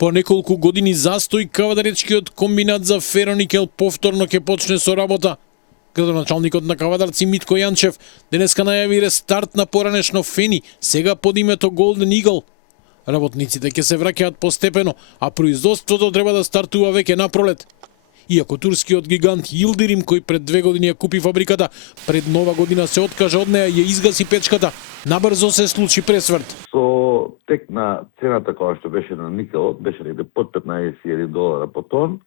По неколку години застој, кавадаречкиот комбинат за фероникел повторно ќе почне со работа. Градоначалникот на Кавадарци Митко Јанчев денеска најави рестарт на поранешно фени, сега под името Golden Eagle. Работниците ќе се враќаат постепено, а производството треба да стартува веќе на пролет. Иако турскиот гигант Йилдирим, кој пред 2 години ја купи фабриката, пред нова година се откажа од неа и ја изгаси печката, набрзо се случи пресврт. Со тек на цената која што беше на никелот, беше негде под $15,000 по тон,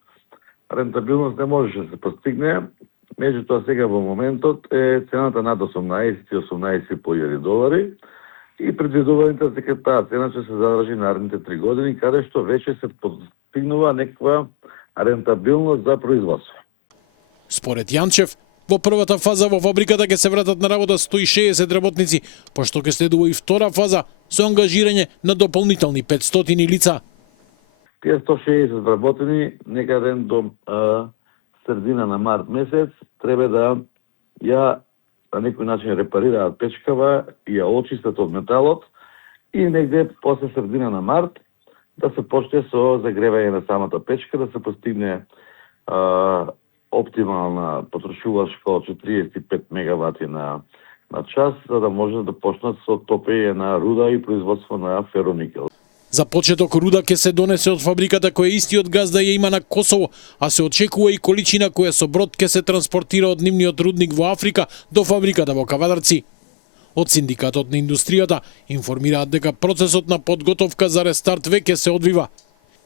рентабилност не можеше да се постигне. Меѓутоа сега во моментот е цената над $18,500 и предвидуваните дека таа цена ќе се задржи наредните 3 години, каде што веќе се постигнува некаква рентабилност за производство. Според Јанчев, во првата фаза во фабриката ќе се вратат на работа 160 работници, пошто ќе следува и втора фаза со ангажирање на дополнителни 500 лица. Тие 160 вработени некаде до средина на март месец треба да ја на некој начин репарираат печкава и ја очистат од металот и негде после средина на март да се почне со загревање на самата печка, да се постигне оптимална потрошувачка од 45 мегавати на час, за да може да почнат со топење на руда и производство на фероникел. За почеток руда ќе се донесе од фабриката која истиот газда ја има на Косово, а се очекува и количина која со брод ќе се транспортира од нивниот рудник во Африка до фабриката во Кавадарци. Од Синдикатот на индустријата информираат дека процесот на подготовка за рестарт веќе се одвива.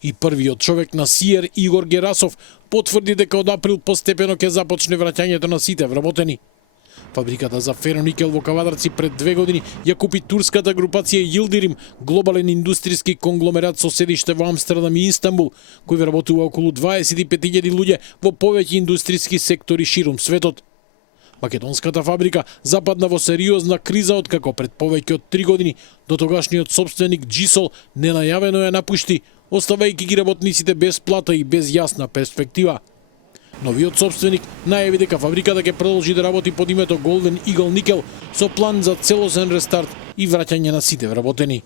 И првиот човек на СИЕР, Игор Герасов, потврди дека од април постепено ќе започне враќањето на сите вработени. Фабриката за фероникел во Кавадарци пред 2 години ја купи турската групација Йилдирим, глобален индустријски конгломерат со седиште во Амстердам и Истанбул, кој вработува околу 25.000 луѓе во повеќе индустријски сектори ширум светот. Македонската фабрика западна во сериозна криза откако пред повеќе од 3 години дотогашниот сопственик Джисол ненајавено ја напушти, оставајќи ги работниците без плата и без јасна перспектива. Новиот сопственик најави дека фабриката ќе продолжи да работи под името Golden Eagle Nickel со план за целосен рестарт и враќање на сите вработени.